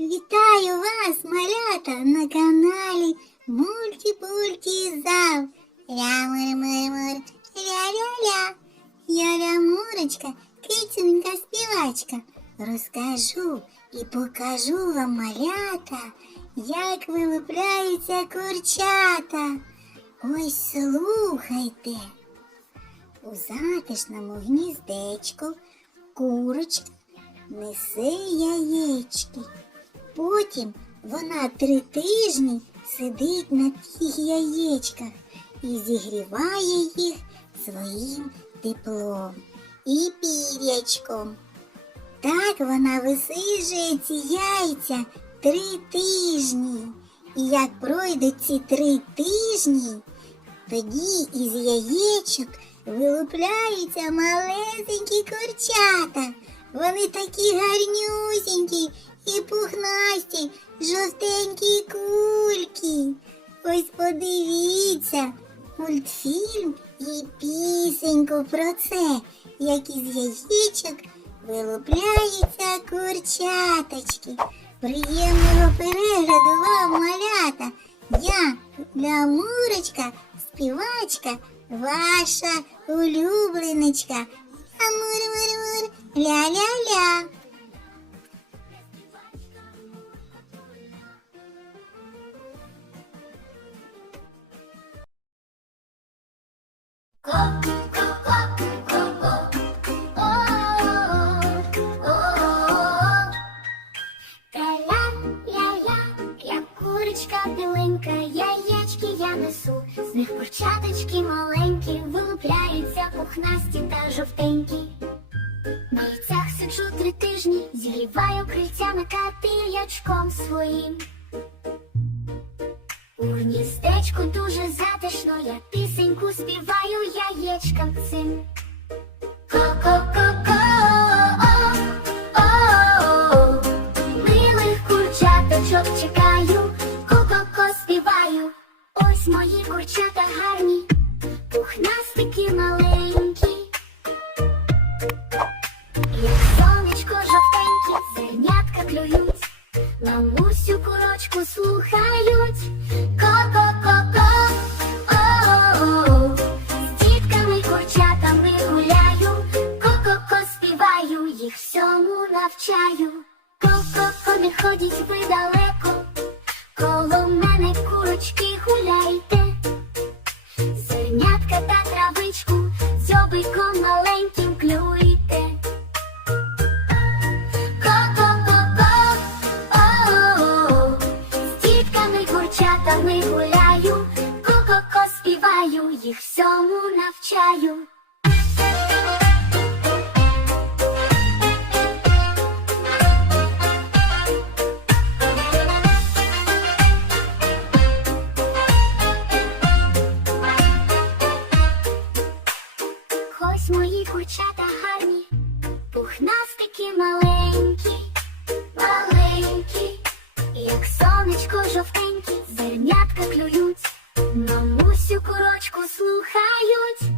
Вітаю вас, малята, на каналі Мульті-Пульті Зал. Ля-мур-мур-мур, ля-ля-ля. Я Лямурочка, кицюнька співачка. Розкажу і покажу вам малята, як вилупляються курчата. Ось слухайте. У затишному гніздечку курочка несе яєчки. Потім вона три тижні сидить на тих яєчках і зігріває їх своїм теплом і пір'ячком. Так вона висиджує ці яйця три тижні. І як пройдуть ці три тижні, тоді із яєчок вилупляються малесенькі курчата. Вони такі гарнюсінькі і пухнасті, жовтенькі кульки. Ось подивіться мультфільм і пісеньку про це, як із яєчок вилупляються курчаточки. Приємного перегляду вам, малята! Я, Лямурочка, співачка, ваша улюбленичка. Амур-мур-мур, ля-ля-ля. Я з них курчаточки маленькі, вилупляються пухнасті та жовтенькі. На яйцях сиджу три тижні, зігріваю та пір'ячком своїм. У гніздечку дуже затишно, я пісеньку співаю яєчкам цим. Ко-ко-ко-ко, мамусю курочку слухають. Ко-ко-ко-ко, з дітками курчатами гуляю, ко-ко-ко співаю, їх всьому навчаю. Ко-ко-ко, не ходіть ви курчатами гуляю, ко-ко-ко співаю, їх всьому навчаю. Ось мої курчата гарні, пухнастики маленькі, музику.